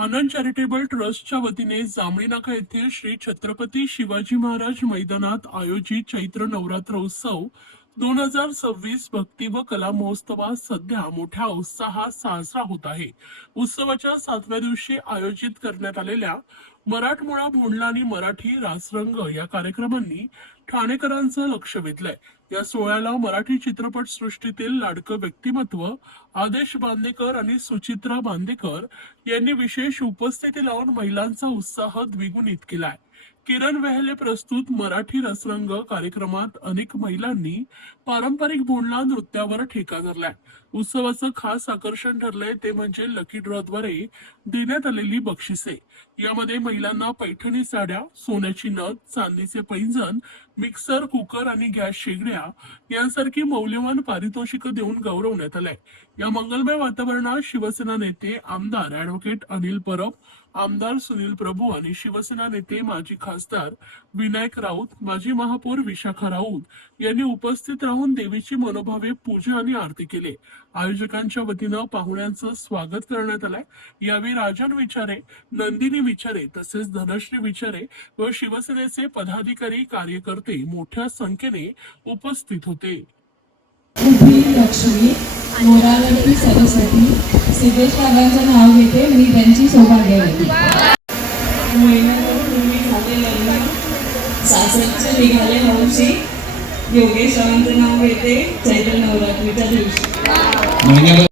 आनंद charitable ट्रस्टच्या वतीने जांभळी नाका येथे श्री छत्रपती शिवाजी महाराज मैदानात आयोजित चैत्र नवरात्र उत्सव 2026 भक्ती व कला महोत्सवात सध्या मोठ्या उत्साहात साजरा होत आहे। उत्सवाच्या 7व्या दिवशी आयोजित करण्यात आलेल्या मराठमोळा भोंडला आणि मराठी रासरंग या कार्यक्रमांनी ठाणेकरांचं लक्ष वेधलंय। या सोहळ्याला मराठी चित्रपट सृष्टीतील लाडकं व्यक्तिमत्व आदेश बांदेकर आणि सुचित्रा बांदेकर यांनी विशेष उपस्थिती लावून महिलांचा उत्साह द्विगुणित केलाय। किरण वेहले प्रस्तुत मराठी रसरंग कार्यक्रमात अनेक महिलांनी पारंपरिक भोंडला नृत्यावर ठेका धरलाय। उत्सवाचं खास आकर्षण ठरलंय ते म्हणजे लकी ड्रॉद्वारे देण्यात आलेली बक्षिसे। यामध्ये महिलांना पैठणी साड्या, सोन्याची नथ, चांदीचे पैंजण, मिक्सर, कुकर आणि गॅस शेगड्या यांसारखी मौल्यवान पारितोषिकं देऊन गौरवण्यात आलंय। या मंगलमय वातावरणात शिवसेना नेते आमदार ॲडव्होकेट अनिल परब, आमदार सुनील प्रभू आणि शिवसेना नेते माजी खासदार विनायक राऊत, माजी महापौर विशाखा राऊत यांनी उपस्थित राहून देवीची मनोभावे पूजा आणि आरती केली। आयोजकांच्या वतीनं पाहुण्यांचं स्वागत करण्यात आलंय। यावेळी राजन विचारे, नंदिनी विचारे तसेच धनश्री विचारे व शिवसेनेचे पदाधिकारी कार्यकर्ते मोठ्या संख्येने उपस्थित होते। लक्ष्मी मोरावरती सरस्वती सिद्धेश काकांचं नाव घेते, मी त्यांची सौभाग्यवती। महिन्याभर पूर्वी झाले लग्न, सासरचे निघाले हौशी, योगेश रावांचं नाव घेते चैत्र नवरात्रीच्या दिवशी।